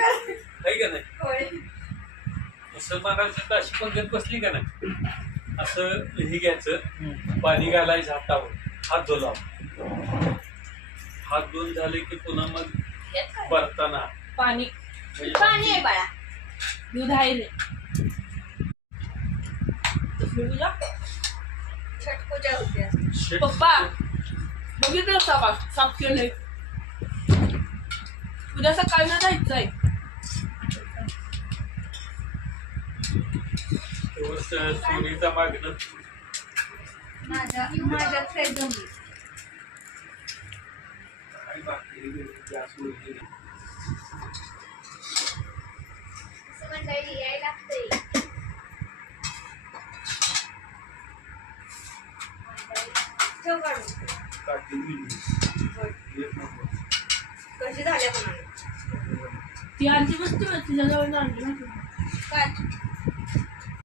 आहे का नाही? असं महाराज अशी पंगत बसली का नाही, असं हे घ्यायचं, पाणी घालायचं हातावर, हात धुला, हात धुवून झाले की पुन्हा मग भरताना पाणी पाणी आहे बाळा. दूध आहे रे. पूजा छट पूजा होते. पप्पा बघितलं साफ केलंय. उद्या सकाळी ना जायचंय. सोनीचा मागणं माझ्यात काय जमली. मंडळी यायला लागतंय. ठेव काढून. कशी झाल्या पण ती आजी बसते तिच्याजवळ आणली काय